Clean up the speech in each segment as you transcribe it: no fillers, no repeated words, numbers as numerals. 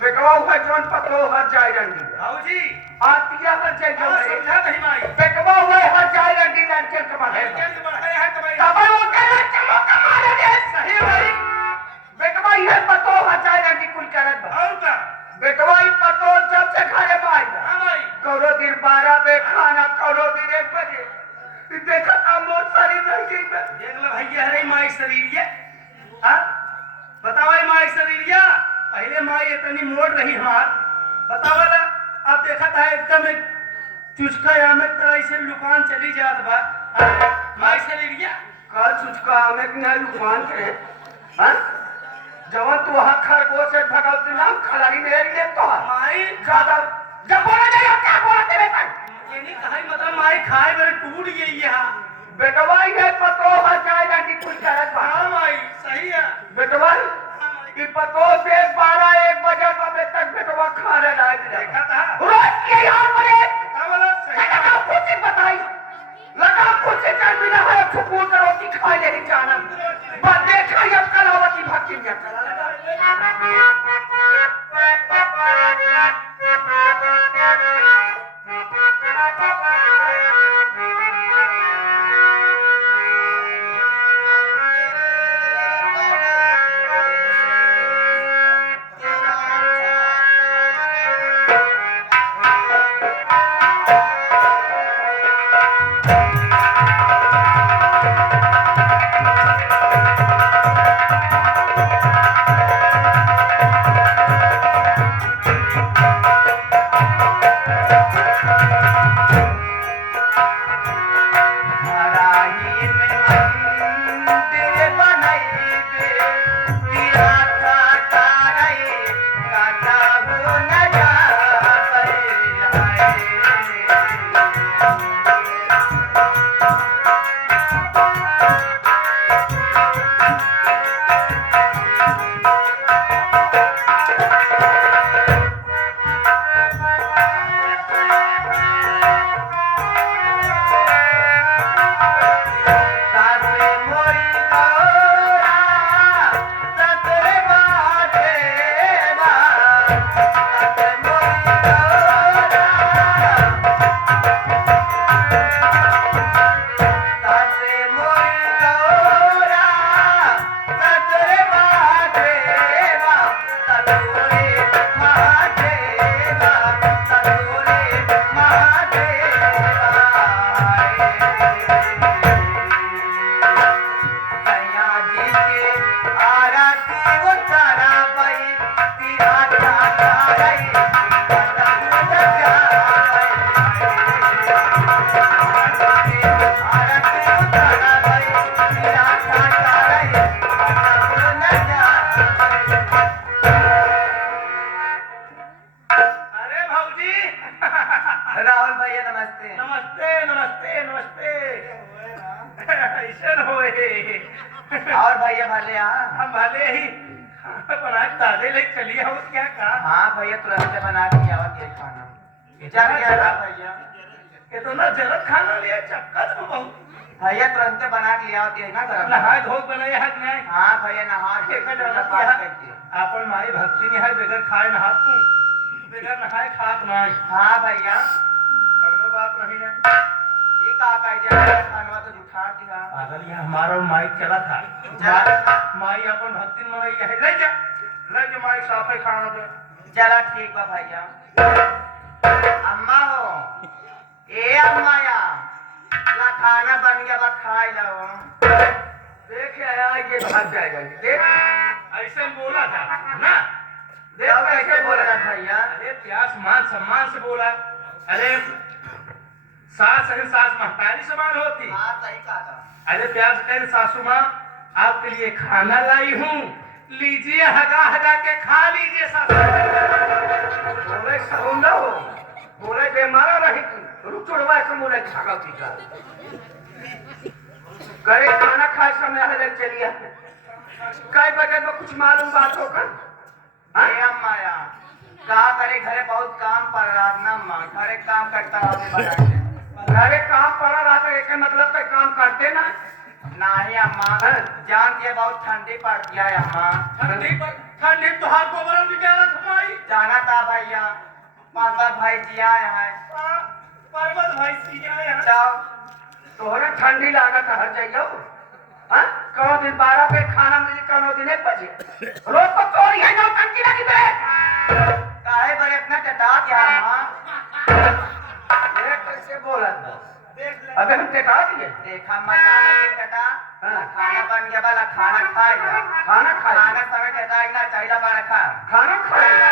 बेटवा हुआ जोन पतो हर जाय रंडी भाऊजी आतिया हर जाय क्या समझा नहीं माई बेटवा हुआ हर जाय रंडी लड़के के बढ़े लड़के बढ़ाए है तो भाई तब वो कहले चलो कमाले दे सही भाई बेटवा ये पतो हर जाय रंडी कुल करत बा और का बेटवा ये पतो जब से खाए भाई हां भाई कौरो दिन 12 पे खाना कौरो दिन 1 बजे देखा काम मोर शरीर रह गई देख लो भैया अरे माई शरीरिया हां बताओ ये माई शरीरिया पहले माई इतनी मोड़ रही हमार बताओ ना अब देखा था एकदम एक चुचका या में तरह से दुकान चली जात बा माई शरीरिया कल चुचका हमें कि नहीं दुकान के हां जवन तू वहां खरगोश से भगवती नाम खलारी मेरे लिए तो माई ज्यादा जब बोला जाए क्या बोलते बेटा ये नहीं कहा मतलब माई खाए मेरे टूट गई है बेटवा ये पतो आ जाएगा कि कुछ करत बा हां माई सही है बेटवा कि पतो से 12 1 बजे तक बेटवा खाने लायक देखा था रोज के यार मरे बोला सही लगा कुछ बताई लगा कुछ कर बिना है फुकू करो कि खाए नहीं जाना बस देखा ये कलावती भक्ति में कला राहुल भैया नमस्ते नमस्ते नमस्ते नमस्ते ऐसे होए और भैया भले हम भले ही बना ताजे ले चलिए हम क्या कहा हाँ भैया तुरंत बना के आवत ये खाना चल गया भैया ये तो ना जरूरत खाना लिया चक्का तो बहुत भैया तुरंत बना के आवत ये ना गरम नहाए धो बनाए है कि नहीं हाँ भैया नहा के अपन माई भक्ति नहीं है बगैर खाए नहा तू बगैर नहाए खात नहीं हाँ भैया कौनो बात नहीं है ये का खानवा तो जुठा दिया पागल ये हमारा माई चला था माई अपन भक्ति में रही है ले जा माई साफे खाना दे चला ठीक बा भैया अम्मा हो ए अम्मा या ला खाना बन गया बा खाई लो देख आया ये भाग जाएगा देख ऐसे बोला था ना देख कैसे बोल रहा भैया अरे प्यास मान सम्मान से बोला अरे सास है सास महतारी समान होती हाँ सही कहा था अरे प्यास कह सासू माँ आपके लिए खाना लाई हूँ लीजिए हगा हगा के खा लीजिए सासू बोले सरुंदा हो बोले बेमारा रही रुक चुड़वा से बोले छागा पीका करे खाना खाए समय हले चलिए कई बजे में कुछ मालूम बात होकर अम्मा या कहा करे घरे बहुत काम पड़ रहा ना माँ घरे काम करता रहा घरे काम पड़ा रहा तो एक मतलब पे काम करते ना नहीं अम्मा जानती है बहुत ठंडी पड़ती है अम्मा ठंडी तो हाथ को बरम निकाला तुम्हारी भैया पांच भाई जी आए हैं पर्वत भाई सिया है जाओ तोहरे ठंडी लागत हर जाइयो हां कौन दिन 12 पे खाना मिली कौन दिन 1 बजे रोज को चोरी है ना टंकी लगी बे काहे बरे इतना टटा क्या हां ये कैसे बोलत देख ले अबे हम टटा दिए देखा मचाना के टटा खाना बन गया वाला खाना खाएगा खाना समय टटा ना चाहिए बार खा खाना खाएगा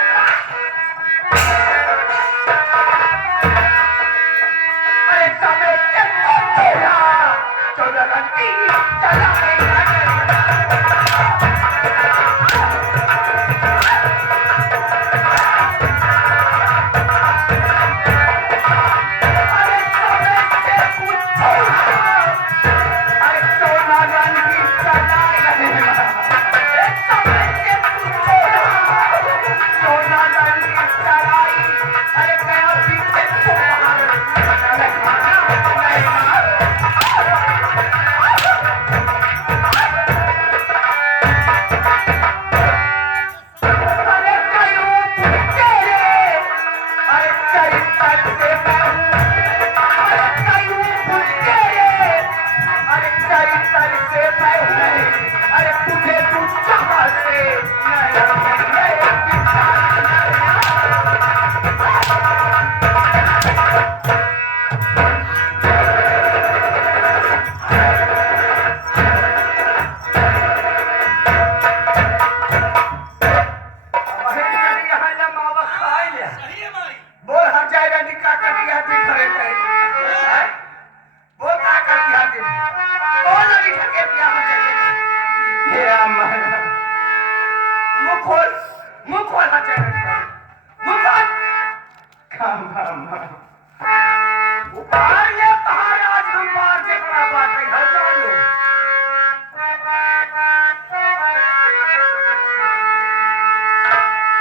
अरे समय चला चला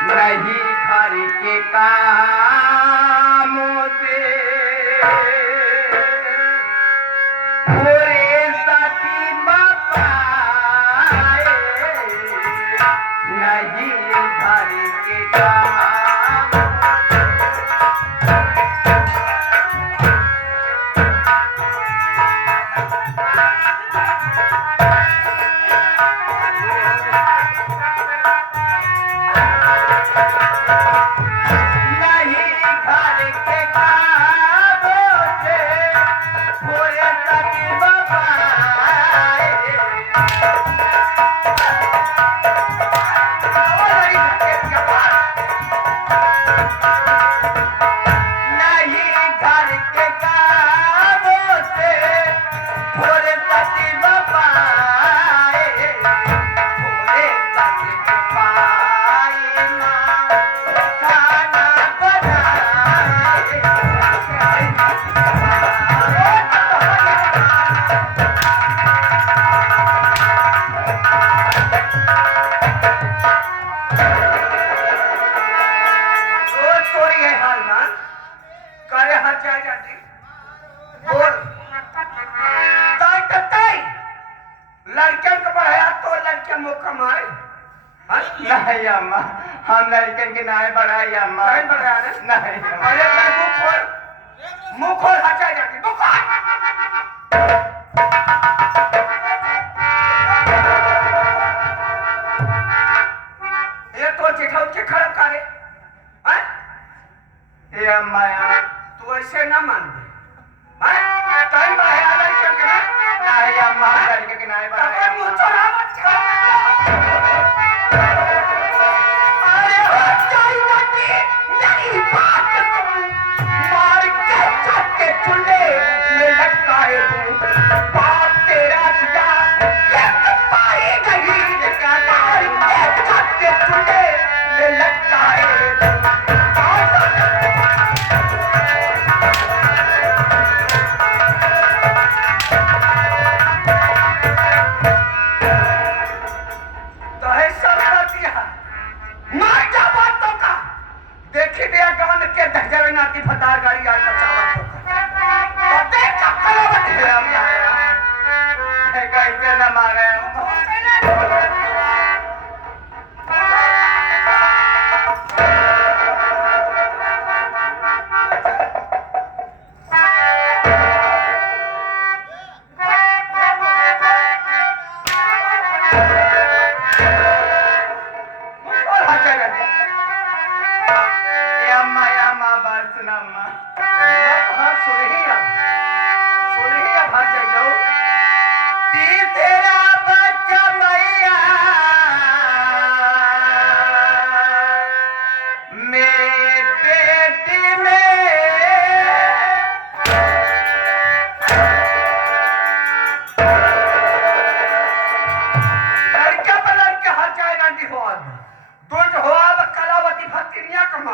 नहीं खारी के कामों से पूरे साथी बापाए नहीं खारी के काम नहीं अम्मा हम लड़कन के नाय बढ़ाई अम्मा नहीं बढ़ाया नहीं अरे मुंह खोल हटा जाके मुंह खोल ये तो चिठाऊ के खराब करे हैं ये अम्मा तू ऐसे ना मान दे हैं टाइम बढ़ाया लड़कन के ना नहीं अम्मा लड़कन के नाय बढ़ाया मुंह छोड़ा मत फटार गाड़ी आज कैसे न मारे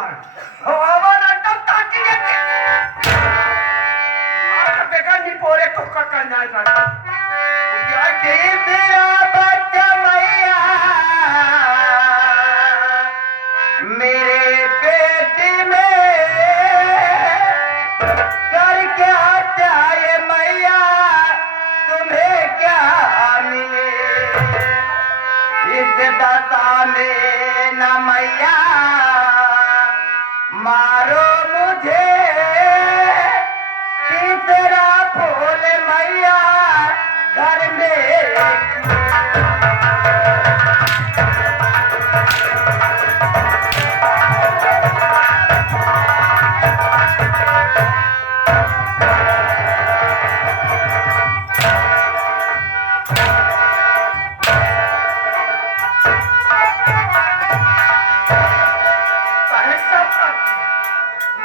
मार हो आवाज एकदम ताकि आठ बेगा नी पोरे तो का नहीं कर या के तेरा बच्चा मैया मेरे पेट में कर क्या चाहे मैया तुम्हें क्या मिले इस दशा में न मैया मारो मुझे तीसरा फूल मैया घर में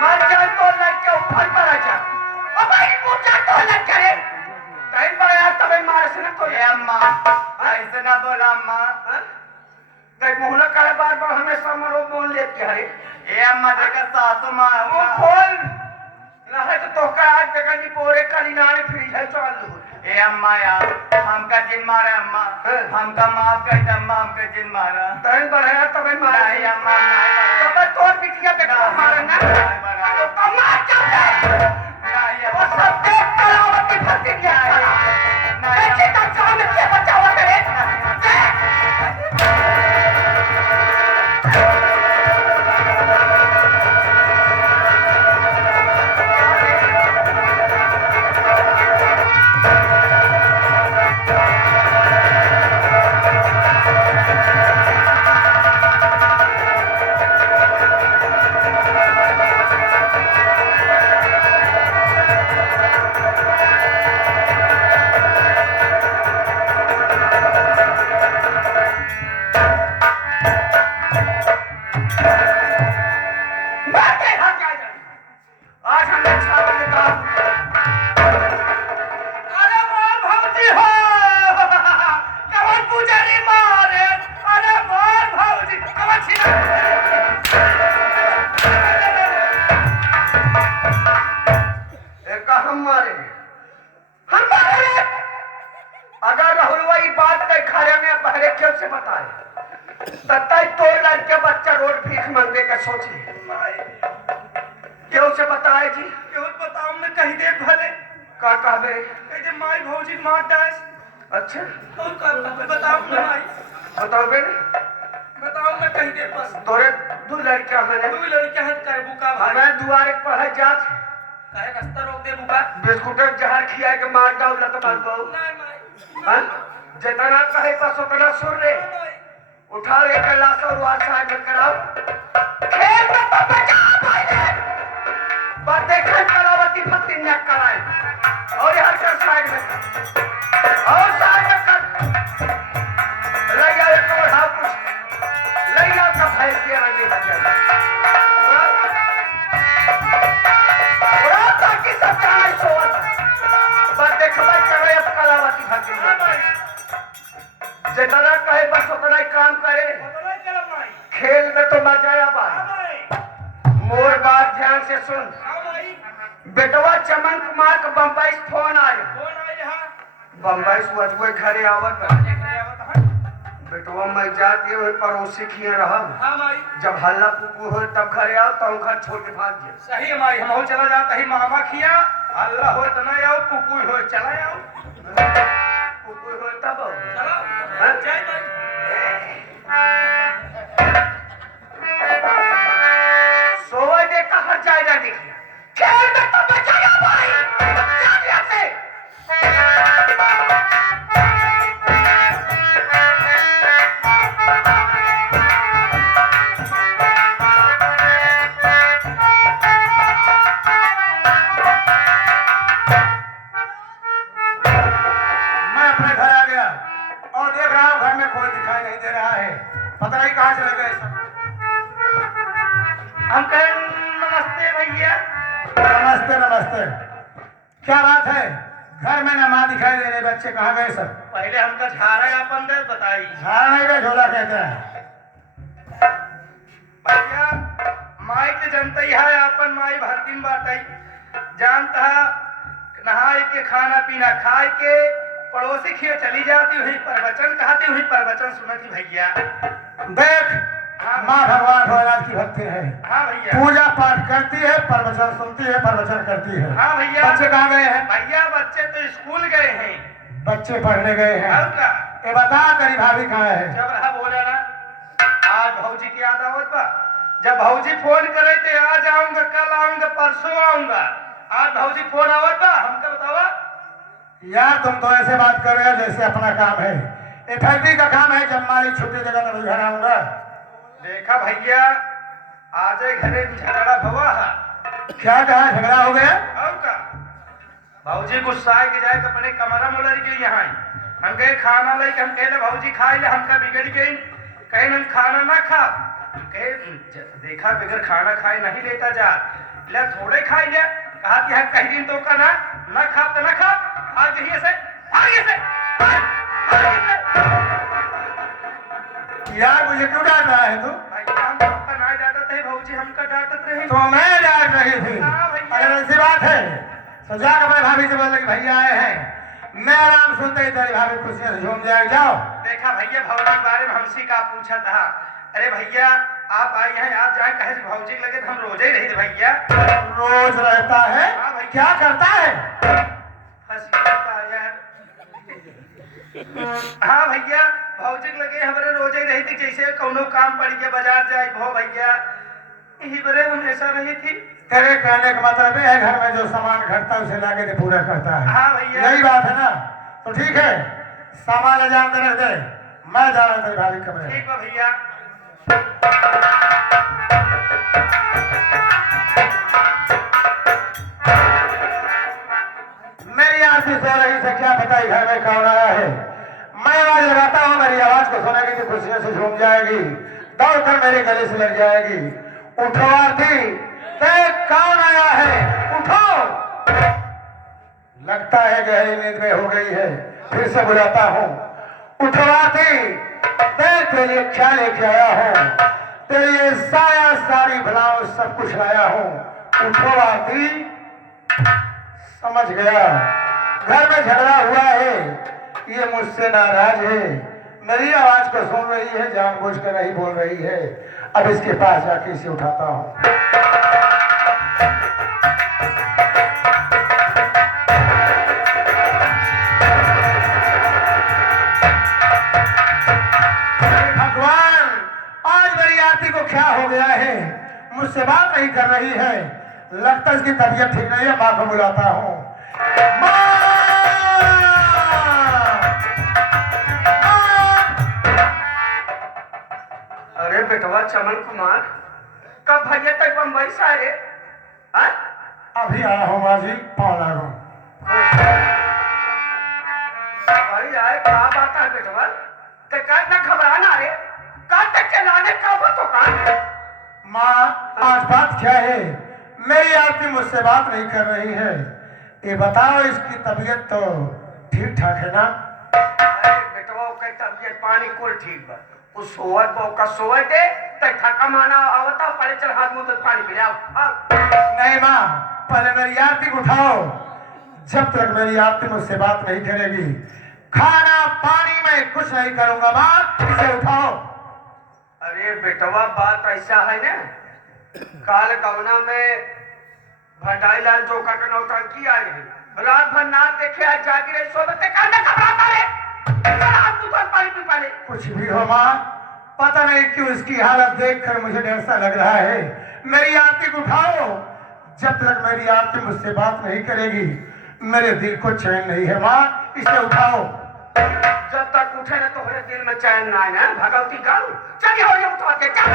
मर जाए तो लड़के ऊपर पर आ जा और भाई पूछा तो लग करे कहीं पर यार तबे मार से ना तो ए अम्मा ऐसे ना बोला अम्मा कहीं मुहला करे बार हमेशा मरो बोल लेते हैं ए अम्मा देखा सासू माँ वो खोल रहे तो का आज जगह नहीं पोरे कली नानी फ्रीज है चल ए अम्मा यार हमका जिन मारा अम्मा हमका माफ कर दे अम्मा हमका जिन मारा कहीं पर है तबे मार नहीं अम्मा नहीं तबे तोड़ बिटिया पे मारे ना तो कमा चल नहीं वो सब देख कलावती फंसी क्या है नहीं ऐसे तो काम से बचावा करे अगर राहुल बात के खाने में बहरे क्यों से बताए तत्ता तो लड़के बच्चा रोड भीख मांगने का सोची क्यों से बताए जी क्यों बताओ मैं कहीं दे भले का कहबे कहे माई भौजी मार डास अच्छा और का बताओ ना माई बताओगे बताओ मैं कहीं दे बस तोरे दो लड़कियां हैं तू लड़के हट कर बुका भाई हमें दुआरे पर है जात काहे रास्ता रोक दे बुका बिस्कुट जहर खिया के मार डाउ लत मार दो नहीं माई हां जितना कहे बस उतना सुन ले उठाओ एक लाश और वार साइड में कराओ खेल में तो बचा भाई बात देखा कलावती फत्ती न कराए और हर कर साइड में और साइड में कर ले जाओ एक और हाथ कुछ ले जाओ का भैंस के रंगी बचा रात की सब चाय सोत बात देखा करे अब कलावती फत्ती जितना कहे बस उतना ही काम करे खेल में तो मजा आया भाई मोर बात ध्यान से सुन बेटवा चमन कुमार का बम्बई से फोन आया बम्बई से वजवे घरे आवत बेटवा मैं जाती वही पड़ोसी किए रहा जब हल्ला पुकू हो तब घरे आओ तो घर छोड़ के भाग गए सही है माई हम चला जाता ही मामा किया हल्ला हो तो ना आओ पुकू हो चला आओ पुकू हो तब आओ जय सोवा दे कहा जाएगा देखिए खेल में तो बचाया भाई जानिया से मैं अपने घर आ गया और देख रहा हूँ घर में कोई दिखाई नहीं दे रहा है पता नहीं कहाँ चले गए सब अंकल नमस्ते भैया नमस्ते नमस्ते क्या बात है घर में ना माँ दिखाई दे रहे बच्चे कहाँ गए सब पहले हमका झारा अपन दे बताई झाड़ा नहीं गए झोला कहते हैं भैया माई के जनता ही है अपन माई भरतीन बाटई जानता नहाए के खाना पीना खाए के पड़ोसी खिए चली जाती हुई प्रवचन कहती हुई प्रवचन सुनती भैया। देख माँ भगवान भोलेनाथ की भक्ति है। हाँ भैया। पूजा पाठ करती है, प्रवचन सुनती है, प्रवचन करती है। हाँ भैया। बच्चे कहाँ गए हैं? भैया बच्चे तो स्कूल गए हैं। बच्चे पढ़ने गए हैं। और का? ये बता तेरी भाभी कहाँ है? जब रहा बोला ना आज भौजी की याद आवत बा। जब भौजी फोन करे थे आज आऊंगा, कल आऊंगा, परसों आऊंगा। आज भौजी फोन आवत बा हमका बतावा। यार तुम तो ऐसे बात कर रहे हो जैसे अपना काम है। ये फैक्ट्री का काम है, जब मालिक छुट्टी देगा तो घर आऊंगा। देखा भैया आज घरे झगड़ा भवा है। क्या कहा झगड़ा हो गया? और का भौजी गुस्साए के जाए अपने कमरा में लड़ गई यहाँ हम कहे खाना लेके हम कहे भौजी खाई ले हमका बिगड़ गई कहे हम खाना ना खा कहे देखा बगैर खाना खाए नहीं लेता जा ले थोड़े खाई ले कहा कि हम कहीं दिन तो का ना खा तो ना खा आज यही से यार मुझे क्यों डांट रहा है तू? भैया हम आपका ना डांटते थे भौजी हमका डांटत रहे तो मैं डांट रही थी। हाँ भैया। अगर ऐसी बात है तो जाकर मैं भाभी से बोल कि भैया आए हैं। मैं आराम सुनते ही तेरी भाभी खुशियों से झूम जाए। जाओ। देखा भैया भौजी के बारे में हमसे का पूछा था। अरे भैया आप आई हैं आप जाए कहे भौजी के लगे तो हम रोजे ही रही थे भैया। रोज रहता है? हाँ भैया। क्या करता है? हंसी आता है यार। हाँ भैया भौजी के लगे हमारे रोजे ही रही थी जैसे कौनो काम पड़ गया बाजार जाए भो भैया यही बड़े हमेशा रही थी। तेरे कहने का मतलब है घर में जो सामान घटता है उसे लाके पूरा करता है। हाँ भैया। यही बात है ना? तो ठीक है सामान ले जान रख दे, मैं जा रहा हूँ तेरी भाभी के कमरे। ठीक है भैया। मेरी आरती सो रही से क्या पता घर में कौन आया है। मैं आवाज लगाता हूँ, मेरी आवाज को सुनेगी तो खुशियों से झूम जाएगी, दौड़कर मेरे गले से लग जाएगी। उठो आरती, देख कौन आया है, उठो। लगता है गहरी नींद में हो गई है, फिर से बुलाता हूँ। उठो आरती, देख तेरे लिए क्या लेके आया हूँ, तेरे लिए साया सारी ब्लाउज सब कुछ लाया हूँ। उठो आरती। समझ गया घर में झगड़ा हुआ है, ये मुझसे नाराज है, मेरी आवाज को सुन रही है, जानबूझ कर नहीं बोल रही है। अब इसके पास जाके इसे उठाता हूँ। भगवान आज मेरी आरती को क्या हो गया है, मुझसे बात नहीं कर रही है। लगता है इसकी तबीयत ठीक नहीं है, माँ को बुलाता हूँ। अरे बेटवा चमन कुमार कब भैया तक बम्बई से आए? हाँ? अभी आया हूँ माँ जी, पाँव लागू। भाई आए क्या बात है बेटवा? ते का ना घबराना रे, का तक चलाने का बात हो का? माँ आज बात क्या है, मेरी आरती मुझसे बात नहीं कर रही है। ये बताओ इसकी तबीयत तो ठीक ठाक है ना? अरे बेटवा का तबीयत पानी कुल ठीक बा, उस सोवत को का सोवत दे ते थका माना आवता पड़े चल हाथ मुंह तो पानी पी ले आओ। नहीं माँ, पहले मेरी आरती को उठाओ। जब तक मेरी आरती मुझसे बात नहीं करेगी, खाना पानी में कुछ नहीं करूंगा। माँ इसे उठाओ। अरे बेटवा बात ऐसा है ना, काल गवना में भंडाई लाल जोका का नौटंकी आई है, रात भर नाच देखे आज जागी रही सोबते कांदा घबराता है, हाथ मुंह तो पानी पी पाले। कुछ भी हो माँ, पता नहीं क्यों इसकी हालत देखकर मुझे डर सा लग रहा है। मेरी आरती को उठाओ। जब तक मेरी आरती मुझसे बात नहीं करेगी, मेरे दिल को चैन नहीं है। माँ इसे उठाओ। जब तक उठे ना तो मेरे दिल में चैन ना आए ना भगवती का। चलिए हो ये उठवा के चल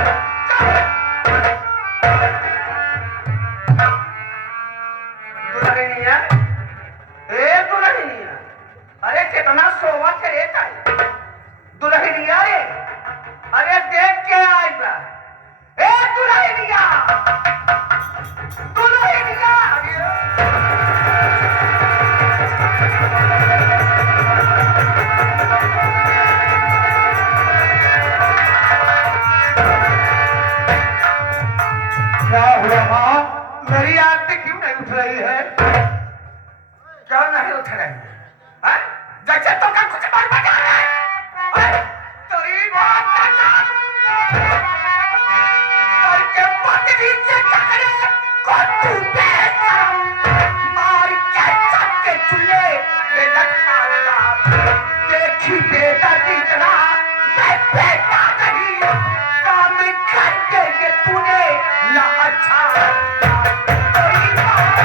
दुल्हनिया, ए दुल्हनिया, अरे कितना सोवत है रे ताई दुल्हनिया रे, अरे देख के आई बा। ए दुल्हनिया, दुल्हनिया, क्या हुआ माँ? मेरी आरती क्यों नहीं उठ रही है? क्यों नहीं उठ रही है? जैसे तो का कुछ बात बता रहा है। तेरी बात करना करके पत्नी से टकरे को तू बेशरम मार के चक्के चूल्हे में लटका देखी बेटा इतना मैं बेटा नहीं काम करके ये तूने ना अच्छा तेरी बात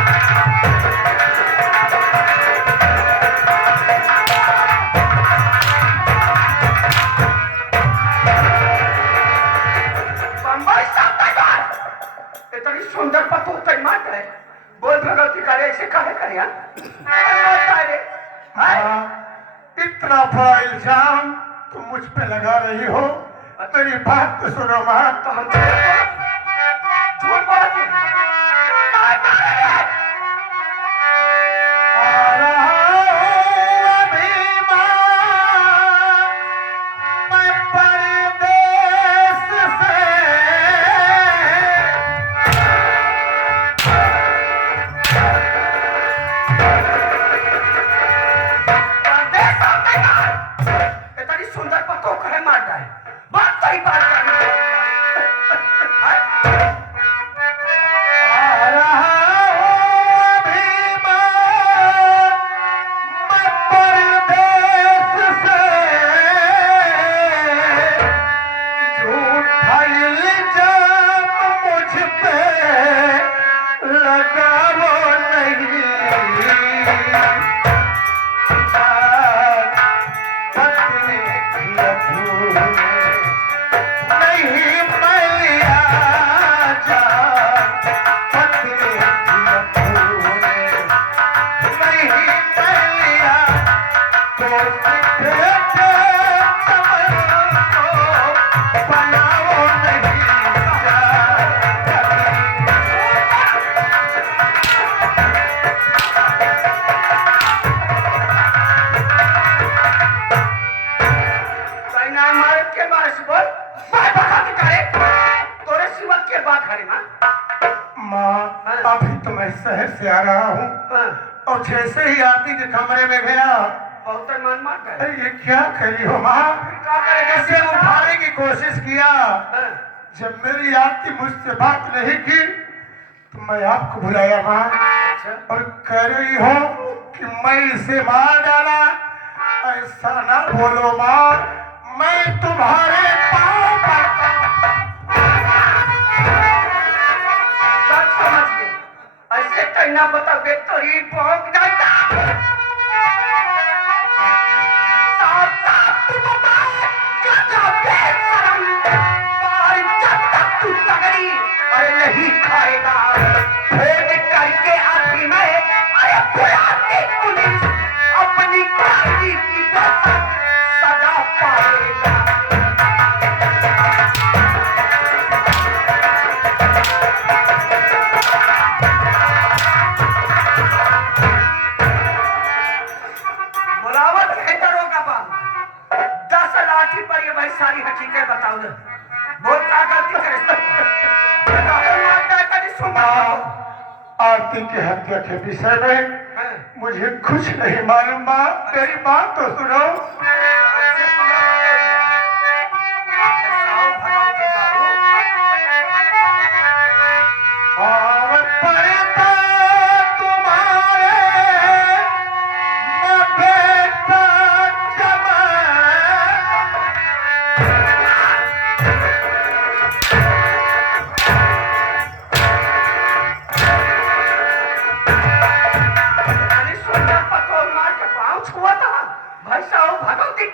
बम्बई साहब इतनी सुंदर पतू तई मात है बोल भगवती करे ऐसे काहे करे रे माँ, इतना बड़ा इल्जाम तुम मुझ पे लगा रही हो, मेरी बात तो सुनो माँ। तो हम झूठ बोलती आ रहा हूँ अभी माँ, मैं परदेस से। इतनी सुंदर पतों को है मार जाए बात सही बात करनी आ रहा हूँ अभी माँ, मैं परदेस से। झूठा इल्जाम मुझ पे लगाओ नहीं। पत्नी की अधूरी नहीं मैया जान, पत्नी की अधूरी नहीं मैया। तो बेटे समझ को बनाओ नहीं जान। सही ना मार के मार बोल बाय बका के करे तोरे सिवा के बात करे ना माँ, अभी तो मैं शहर से आ रहा हूँ और जैसे ही आरती के कमरे में गया, बहुत मन मार करे अरे ये क्या करी हो माँ? का करे इसे उठाने की कोशिश किया। जब मेरी आरती मुझसे बात नहीं की तो मैं आपको बुलाया माँ, और कह रही हो कि मैं इसे मार डाला। ऐसा ना बोलो माँ, मैं तुम्हारे पाँव पड़ता हूँ। सब समझ गए ऐसे कहना बताओगे तोरी भोग जाता साफ साफ तू बताए क्या बेशरम बाल जब तक तू तगड़ी अरे नहीं खाएगा भेद करके आती मैं अरे बुलाती पुलिस अपनी गाड़ी की सजा पाएगा। बुलावत है दरोगा बाबू 10 लाठी पर ये भाई सारी हकीकत बताओ ना बोल का गलती करे आरती की हत्या के विषय में मुझे कुछ नहीं मालूम माँ, मेरी बात तो सुनो। और पड़ता तुम्हारे मैं बेटा जमा। सुंदर पतो मार के पाँव छुआ था भाई साहब भगवती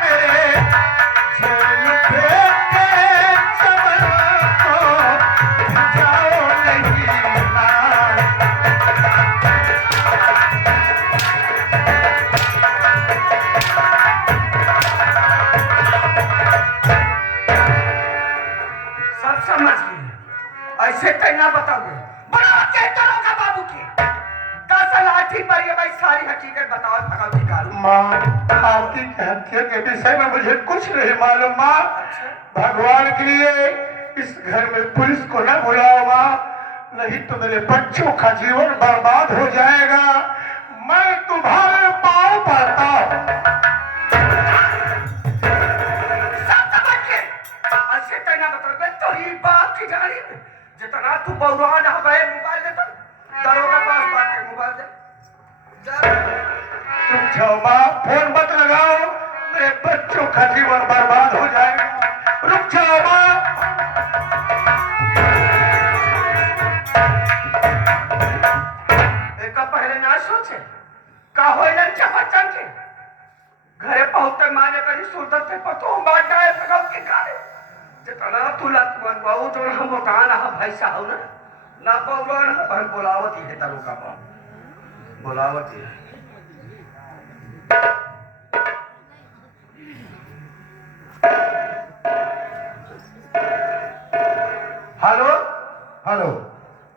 मेरे झेल फेंक के चमन को जाओ नहीं ना। सब समझ गए। ऐसे कहना बताओगे बड़ा के करोगा बाबू के दस लाठी पर ये भाई सारी हकीकत बताओ भगवती कारू। माँ आपकी हत्या के विषय में मुझे कुछ नहीं मालूम माँ। भगवान के लिए इस घर में पुलिस को न बुलाओ माँ, नहीं तो मेरे बच्चों का जीवन बर्बाद हो जाएगा। मैं तुम्हारे पाँव पड़ता हूँ। सब समझ गए। ऐसे कहना बताओगे तो ही बात की गाड़ी में जितना तू बउरान हवे मोबाइल दे तो दरोगा पास बात के मोबाइल दे। रुक जाओ माँ, फोन मत लगाओ, मेरे बच्चों का जीवन बर्बाद हो जाएगा। रुक जाओ माँ। एक पहले ना सोचे का होइलन चपचन के घरे पहुंचते माने करी सुरदत पे पतो बात है भगव के गाले जितना तू लत मन बाऊ जो हम उठाना है भैसा हो ना पौरान हम बोलावती है तरो का पाऊ बोलावती है। Hello hello.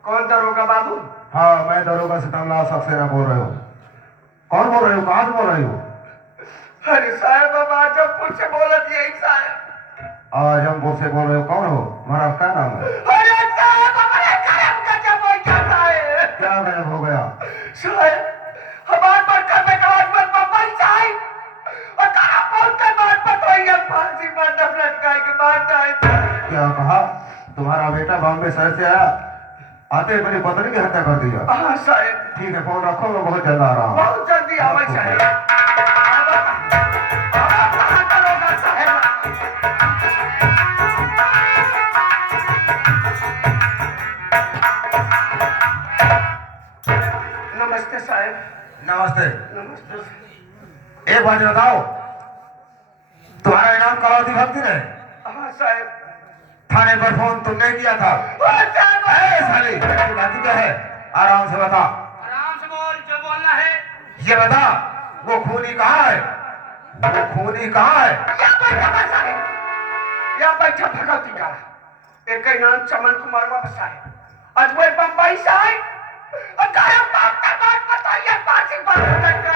कौन दरोगा बाबू? हाँ मैं दरोगा सीतामलाल सक्सेना बोल रहे हो। कौन बोल रहे हो, कहाँ से बोल रही हो? अरे साहब अब आजमपुर से बोलत यही साहब। आजमपुर से बोल रहे हो, कौन हो, तुम्हारा क्या नाम है? अरे साहब हमारे गरम का जब हो जाता है। क्या गजब हो गया? साहब हमारे पर का बेकार मत बम्बई जाए और तारा पहुंच के बात पर कोई ये फांसी पर नफरत का के बात जाए। क्या कहा? तुम्हारा बेटा बॉम्बे शहर से आया, आते ही मेरी पत्नी की हत्या कर दिया। हाँ साहब ठीक है, फोन रखो, मैं बहुत जल्द आ रहा हूँ। बहुत जल्दी आवे साहब। अब कहाँ करोगा साहब? नमस्ते साहब। नमस्ते। नमस्ते। एक बात बताओ, तुम्हारा इनाम कलावती भक्ति ने हाँ साहब। थाने पर फोन तुमने किया था। ए साली, तेरी बात क्या है? आराम से बता। आराम से बोल, जो बोलना है। ये बता, वो खूनी कहाँ है? वो खूनी कहाँ है? या बैठा भगवती का एक नाम चमन कुमार वापस आए आज वो बम्बई से आए और गायब बात का बात बताइए पांच बात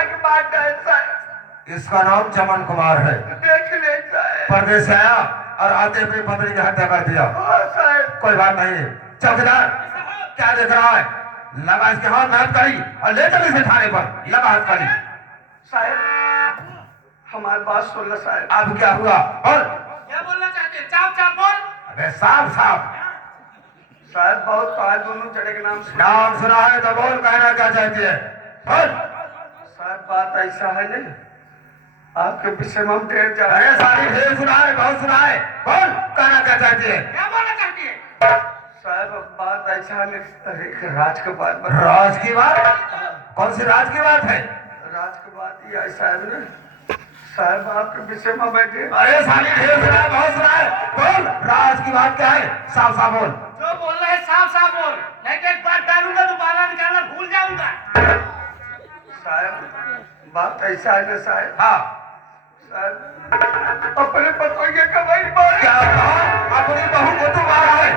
की बात है साहब। इसका नाम चमन कुमार है। देख ले साहब। परदेश से आया और आते अपनी पत्नी की हत्या कर दिया। हाँ साहब। कोई बात नहीं। चौकीदार क्या देख रहा है? लगा इसके हाथ में हथकड़ी और ले चल इसे थाने पर। लगा हथकड़ी। साहब हमारी बात सुन लो साहब। अब क्या हुआ? बोल। क्या बोलना चाहते हैं? चाप चाप बोल। अबे साफ साफ। साहब बहुत कहा दोनों जड़े के नाम सुना। नाम सुना है तो बोल, कहना क्या चाहती है? बोल। साहब बात ऐसा है नहीं आपके विषय में हम ढेर जा अरे सारी ढेर सुना है, बहुत सुना है। बोल, कहना क्या चाहती है? क्या बोलना चाहती है? साहब अब बात ऐसा है अरे एक राज के बात बता। राज की बात? कौन सी राज की बात है? राज की बात ये है साहब ने साहब आपके विषय में बैठे। अरे सारी ढेर सुना है, बहुत सुना है। बोल, राज की बात क्या है? साफ साफ बोल। जो बोलना है साफ साफ बोल, नहीं तो एक बात डालूंगा दोबारा निकालना भूल जाऊंगा। साहब बात ऐसा है ना साहब। हाँ। साहब अपने पतोइये का वही मारे। क्या कहा? अपनी बहू को तू मारा है?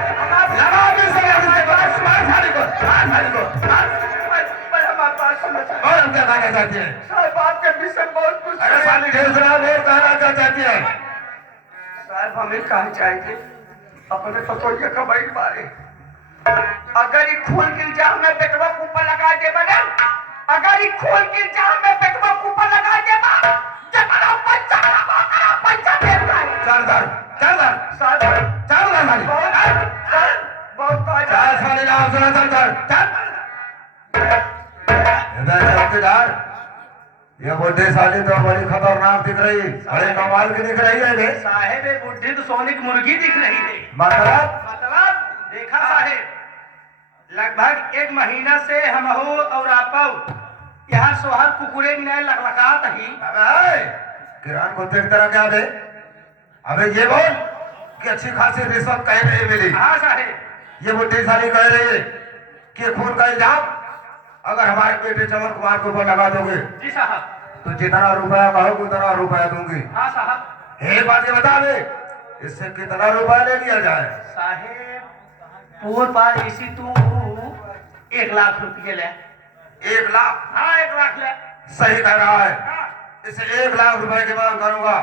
लगा भी से मार साली को, मार साली को, मार। पर हमारे पास समझ बोल, क्या कहना चाहती है? साहब आपके विषय में बहुत कुछ। अरे साली ढेर सुना है, बोल, कहना क्या चाहती है? साहब हमें कहा चाहिए अपने पतोइये का वही मारे। अगर ये खून गिर जा मैं बेटवा के ऊपर लगा दे बना। अगर ये खून गिर जा मैं बेटवा के ऊपर लगा दे बना। जमाना पैसा देता है। चल दर, चल दर, साहब चल दर साली। बहुत चल साली, नाम सुना, चल दर, चल। इधर चौकीदार, ये बुढ़ी साली तो बड़ी खतरनाक दिख रही, बड़ी कमाल की दिख रही है रे। साहेब ये बुढ़ी तो सोने की मुर्गी दिख रही है। मतलब देखा साहेब लगभग एक महीना से हम हो और आप यहाँ सोहर कुकुरे में लकलकात ही। अबे किरान को तेरी तरह क्या दे? अबे ये बोल कि अच्छी खासी रिश्वत कहीं नहीं मिली। हाँ साहेब। ये बुढ़ी साली कह रही है कि खून का इल्जाम अगर हमारे बेटे चमन कुमार के ऊपर लगा दोगे जी साहब। तो जितना रुपया कहोगे उतना रुपया दूंगी। हाँ साहब। एक बात ये बता दे, इससे कितना रुपया ले लिया जाए? साहेब तोर पास इसी तू 1 लाख रुपये ले। 1 लाख? हाँ 1 लाख ले। सही कह रहा है। हाँ इसे 1 लाख रुपए की मांग करूंगा।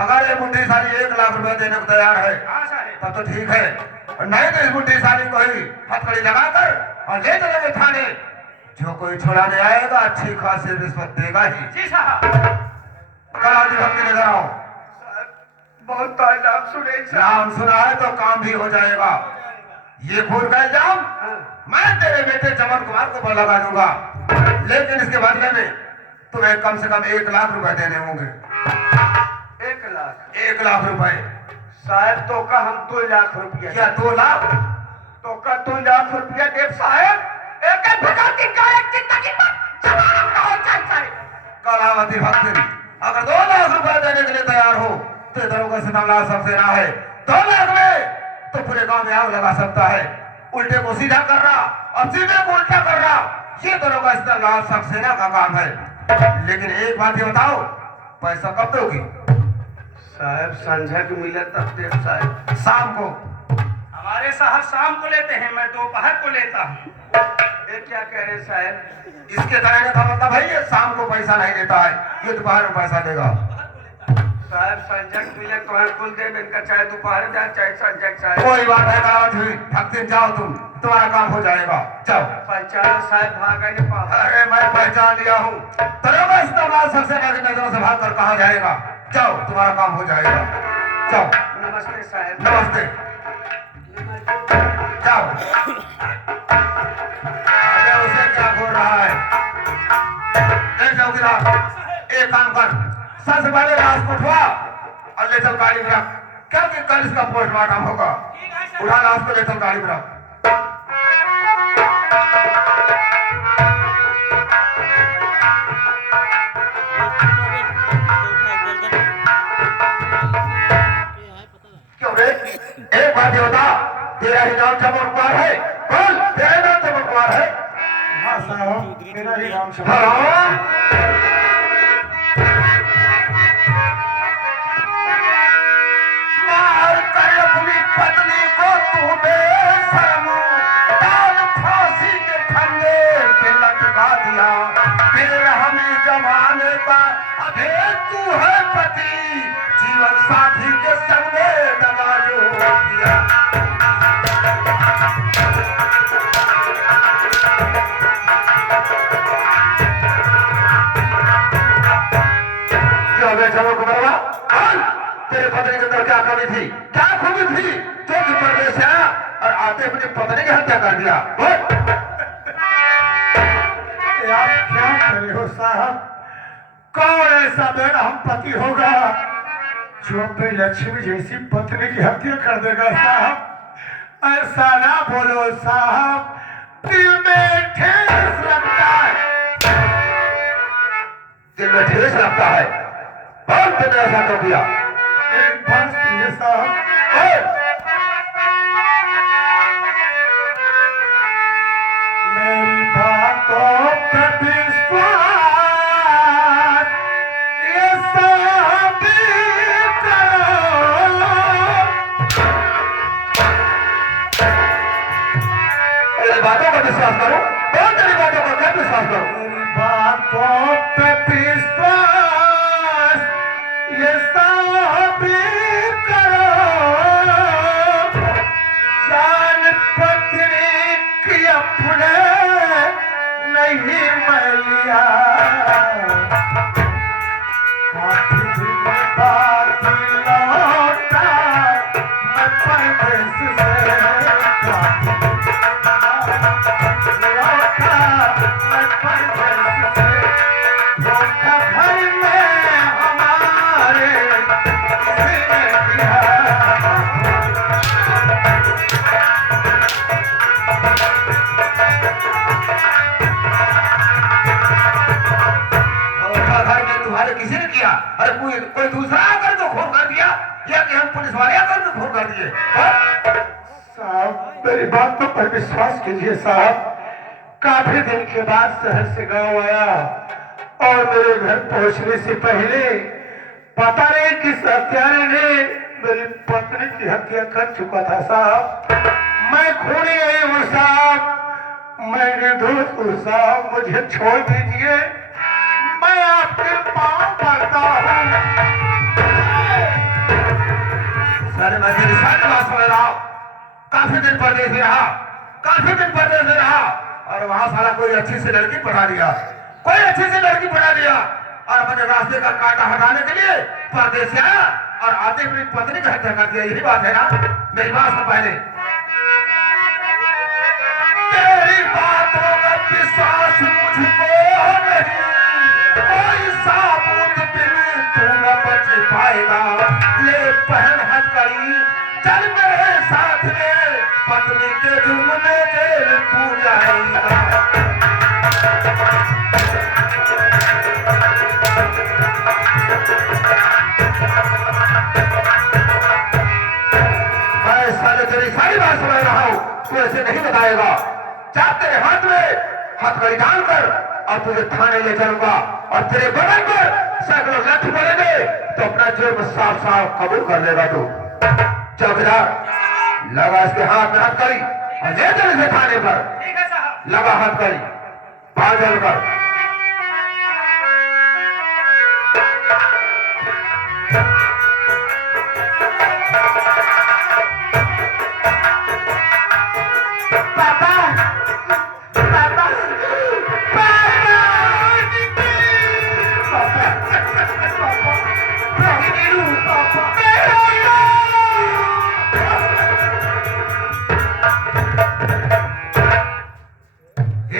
अगर ये बुढ़ी साली 1 लाख रुपए देने को तैयार है हाँ साहेब। तब तो ठीक है, और नहीं तो इस बुढ़ी साली को ही हथकड़ी लगाकर और ले चलेंगे थाने। जो कोई छुड़ाने आएगा अच्छी खासी रिश्वत देगा ही। जी साहब। कल आज भक्ति नजर आओ। बहुत तालाब सुने नाम सुना है तो काम भी हो जाएगा। ये खून का इल्जाम मैं तेरे बेटे चमन कुमार को ऊपर लगा दूंगा, लेकिन इसके बदले में तुम्हें कम से कम 1 लाख रुपए देने होंगे। 1 लाख? 1 लाख रुपए? साहब तो का हम 2 लाख रुपया। क्या 2 लाख? तो का 2 लाख रुपया देव साहब। एक भगत की कायक जिंदगी पर जमाना का हो जाए साहब। कलावती भक्ति अगर 2 लाख रुपए देने के लिए तैयार हो तो दरोगा से मामला सबसे ना है। 2 लाख में तो पूरे गांव में आग लगा सकता है। उल्टे को सीधा कर रहा और सीधे को उल्टा कर रहा, ये दरोगा लाल सक्सेना का काम है। लेकिन एक बात ये बताओ, पैसा कब दोगी? साहब संझा को मिला तब देव साहब। शाम को? हमारे साहब शाम को लेते हैं, मैं दोपहर को लेता हूँ। ये क्या कह रहे साहब? इसके कहने का मतलब है ये शाम को पैसा नहीं देता है, ये दोपहर में पैसा देगा। साहब संजय मिले तो है कुल दे, इनका चाहे दोपहर जाए चाहे संजय चाहे। कोई बात है कलावती भक्ति, जाओ तुम, तुम्हारा काम हो जाएगा, जाओ। पहचान साहब भागा नहीं पा। अरे मैं पहचान लिया हूँ, दरोगा इस्तेमाल सक्सेना की नजरों से भाग कर कहा जाएगा। जाओ तुम्हारा काम हो जाएगा, जाओ। नमस्ते साहब। नमस्ते, जाओ। अरे उसे क्या बोल रहा है? एक चौकीदार, एक काम कर, सबसे पहले लाश को उठवा और ले चल गाड़ी में रख, क्योंकि कल इसका पोस्टमार्टम होगा। उठा लाश को ले चल गाड़ी में रख। क्यों रे? एक बात ये बता, तेरा ही नाम चमन कुमार है? बोल, तेरा ही नाम चमन कुमार है? हाँ साहब, मेरा ही नाम चमन। हाँ। मार कर अपनी पत्नी को तूने शर्म डाल फांसी के फंदे पे लटका दिया। फिर हमें जमाने का अबे तू है पति, जीवन साथी के संग में दगा जो दिया। क्यों बे चलो कुमारवा, तेरे पत्नी के अंदर क्या कमी थी, क्या खूबी थी जो कि परदेश से आया और आते अपनी पत्नी की हत्या कर दिया? आप क्या करे हो साहब? कौन ऐसा बेरहम पति होगा जो अपनी लक्ष्मी जैसी पत्नी की हत्या कर देगा साहब? ऐसा ना बोलो साहब, दिल में ठेस लगता है। दिल में ठेस लगता है? कौन तुमने ऐसा कर दिया? एक बात सुनिए साहब, मेरी बातों पे विश्वास ये साबित करो। तेरी बातों का विश्वास करो? कौन तेरी बातों का क्या विश्वास करो? मेरी बातों पे विश्वास ये साबित करो। कोई दूसरा आकर तो खून कर दिया या कि हम पुलिस वाले आकर तो खून कर दिए? साहब मेरी बात तो पर विश्वास कीजिए साहब, काफी दिन के बाद शहर से गांव आया और मेरे घर पहुंचने से पहले पता नहीं किस हत्यारे ने मेरी पत्नी की हत्या कर चुका था साहब। मैं खूनी नहीं हूँ साहब, मैं निर्दोष हूँ साहब, मुझे छोड़ दीजिए, मैं आपके पाँव पड़ता हूँ। सारे मैं तेरी सारी बात समझ रहा हूँ। काफी दिन परदेश में रहा, काफी दिन परदेश में रहा और वहां साला कोई अच्छी सी लड़की पढ़ा दिया, कोई अच्छी सी लड़की पढ़ा दिया और अपने रास्ते का कांटा हटाने के लिए परदेश से आया और आते अपनी पत्नी का हत्या कर दिया। यही बात है ना? मेरी बात से पहले तेरी बातों का विश्वास मुझको नहीं, कोई साबुत बिन तू न बच पाएगा। ले पहन हथकड़ी, चल मेरे साथ में, पत्नी के जुर्म में जेल तू जाएगा। मैं साले तेरी सारी बात समझ रहा हूँ, तू ऐसे नहीं बताएगा। चाप तेरे हाथ में हथकड़ी डालकर और तुझे थाने ले चलूंगा और तेरे बगल पर सैकड़ों लठ पड़ेंगे तो अपना जुर्म साफ साफ कबूल कर लेगा तू। चौकीदार लगा इसके हाथ में हथकड़ी और ले चल इसे थाने पर। ठीक है साहब। लगा हथकड़ी, बांधल कर। पापा पापा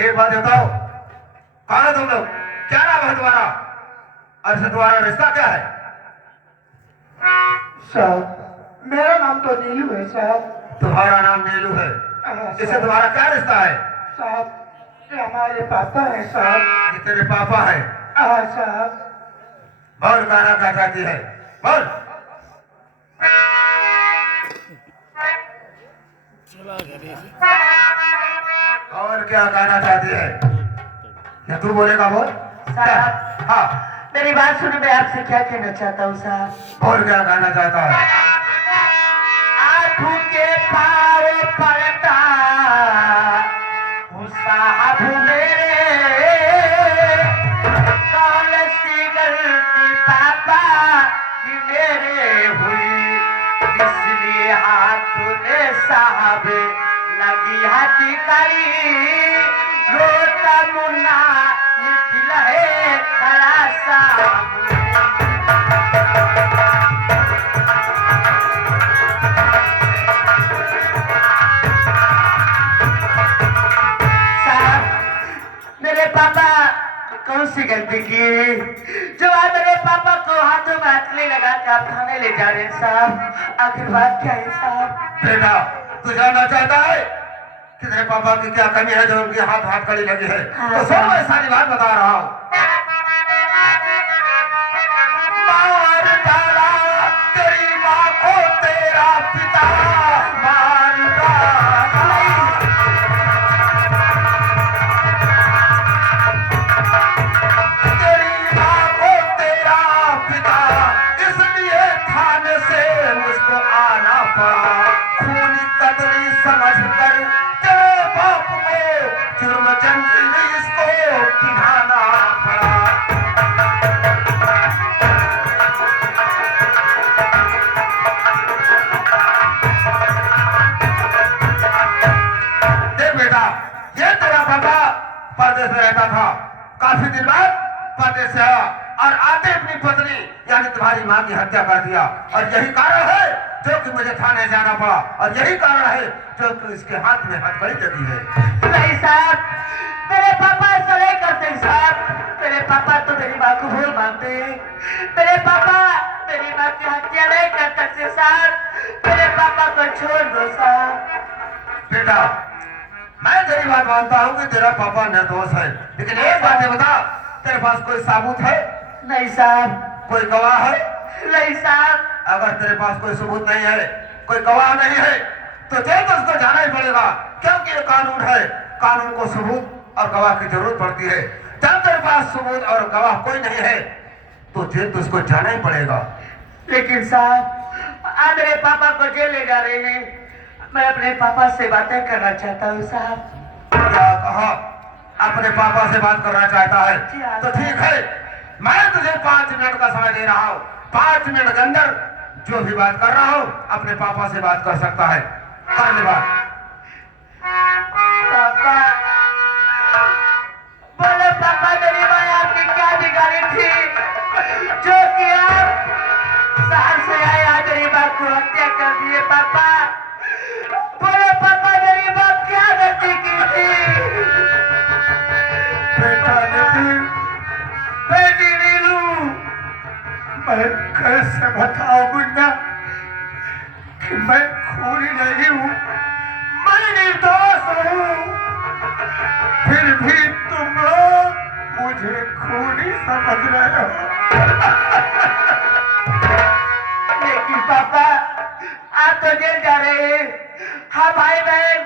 एक बात बताओ, कौन है तुम लोग? क्या नाम है तुम्हारा और इससे तुम्हारा रिश्ता क्या है? साहब मेरा नाम तो नीलू है साहब। तुम्हारा नाम नीलू है, इससे तुम्हारा क्या रिश्ता है? साहब ये हमारे पापा है साहब। ये तेरे पापा है। हाँ साहब। बोल गाना क्या चाहती है, बोल। और क्या गाना चाहती है? क्या तू बोलेगा? बोल। साहब हाँ मेरी बात सुनो, मैं आपसे क्या कहना चाहता हूँ साहब। बोल, क्या गाना चाहता है? आंखों के पाव पड़ता हूँ साहब मेरे, कौन सी गलती पापा की मेरे हुई, इसलिए हाथों साहब लगी हाथी करी, रोता मुन्ना निकला है खड़ा साहब। मेरे पापा कौन सी गलती की जो आज मेरे पापा को हाथों में हथकड़ी लगा के आप थाने ले जा रहे हैं साहब? आखिर बात क्या है साहब? बेटा तू जानना चाहता है कि तेरे पापा की क्या कमी है जो उनके हाथ हथकड़ी लगी है? हाँ, तो सुन, मैं सारी बात बता रहा हूँ। मार डाला तेरी माँ को तेरा पिता, मार डाला तेरी माँ को तेरा पिता, इसलिए थाने से मुझको आना पड़ा। खूनी कतली समझ कर तेरे बाप को जुर्म जंजीर इसको पिघाना पड़ा। देख बेटा, ये तेरा पापा परदेश में रहता था, काफी दिन बाद परदेश से आया और आते अपनी पत्नी यानी तुम्हारी माँ की हत्या कर दिया और यही कारण है जो कि मुझे थाने जाना पड़ा और यही कारण है जो कि इसके हाथ में हथकड़ी लगी है। नहीं साहब, मेरे पापा ऐसा नहीं करते साहब। मेरे पापा तो मेरी माँ को भूल मानते, मेरे पापा मेरी माँ की हत्या नहीं कर सकते साहब। मेरे पापा को छोड़ दो साहब। बेटा मैं तेरी बात मानता हूँ कि तेरा पापा निर्दोष है, लेकिन एक बात ये बता, तेरे पास कोई सबूत है? नहीं साहब, कोई गवाह है? नहीं साहब। अगर तेरे पास कोई सबूत नहीं है, कोई गवाह नहीं है, तो जेल तो उसको जाना ही पड़ेगा, क्योंकि ये कानून है। कानून को सबूत और गवाह की जरूरत पड़ती है। जब तेरे पास सबूत और गवाह कोई नहीं है तो जेल तो उसको जाना ही पड़ेगा। लेकिन साहब आप मेरे पापा को जेल ले जा रहे हैं, मैं अपने पापा से बातें करना चाहता हूँ साहब। क्या कहा? अपने पापा से बात करना चाहता है? तो ठीक है, मैं तुझे 5 मिनट का समय दे रहा हूँ। 5 मिनट के अंदर जो भी बात कर रहा हूँ अपने पापा से बात कर सकता है। कर ले बात। पापा बोले, पापा मेरी माँ आपकी क्या बिगाड़ी थी जो कि आप शहर से आए आज मेरी माँ को हत्या कर दिए? पापा बोले, पापा मेरी माँ क्या गलती की थी? बेटा नितिन, बेटी नीलू, मैं कैसे बताऊं मुन्ना कि मैं खूनी नहीं हूँ, मैं निर्दोष हूँ। फिर भी तुम लोग मुझे खूनी समझ रहे हो। लेकिन पापा आप तो जेल जा रहे हैं, हम भाई बहन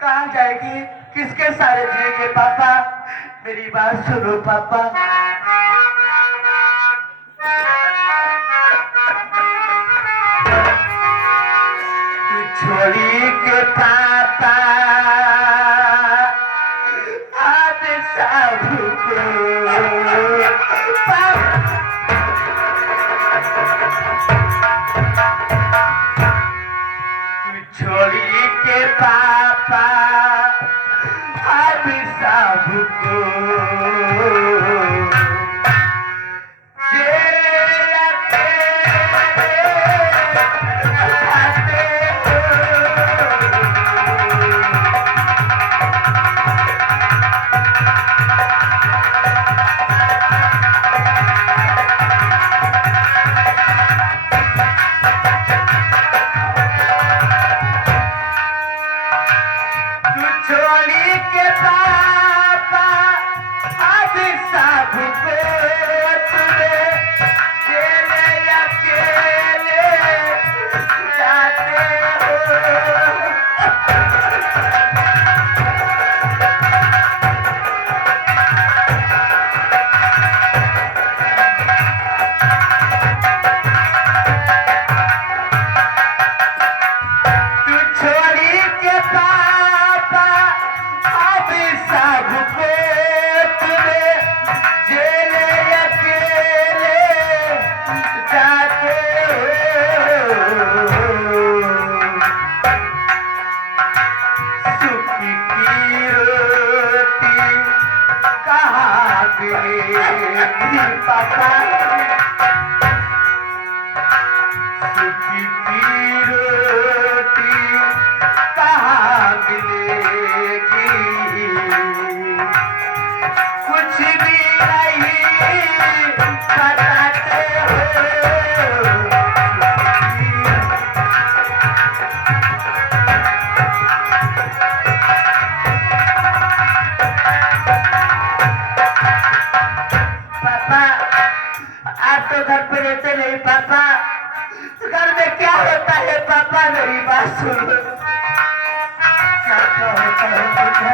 कहाँ जाएंगे, किसके सारे जिएंगे? पापा मेरी बात सुनो पापा। छोड़ी के पापा आप सबको छोड़ी के पापा आप सबको छोड़ी के पापा अब सबको तुझे जेल अकेले जाते हो। तू छोड़ी के पापा अब सबको तुझे जेल अकेले जाते हो। सुखी की रोटी कहाँ मिलेगी पापा? सुखी की रोटी कहाँ मिलेगी? कुछ भी नहीं बताते हो। पापा आप तो घर पे रहते नहीं पापा, घर में क्या होता है पापा मेरी बात सुनो। क्या क्या होता है बेटा?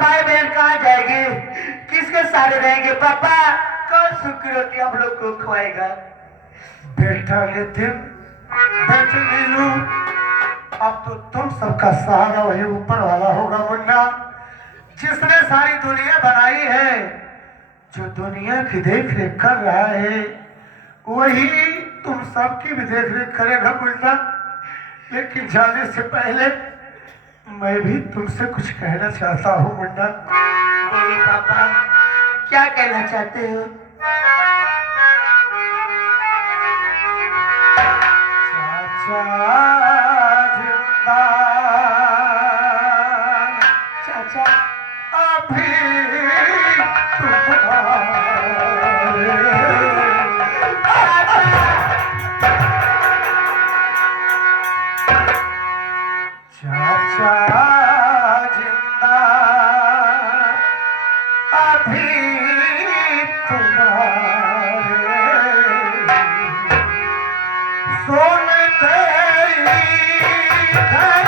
भाई बहन कहाँ जाएंगे, किसके सारे रहेंगे? पापा कौन सूखी रोटी हम लोग को खवाएगा? बेटा नितिन, बेटे नीलू, अब तो तुम सबका सहारा वही ऊपर वाला होगा मुन्ना, जिसने सारी दुनिया बनाई है, जो दुनिया की देख रेख कर रहा है, वही तुम सबकी भी देख रेख करेगा मुन्ना। लेकिन जाने से पहले मैं भी तुमसे कुछ कहना चाहता हूँ मुन्ना। बोलो पापा, क्या कहना चाहते हो? चाचा चाचा अभी तुम्हारे चाचा जिंदा अभी तुम्हारे सोन तेरी घर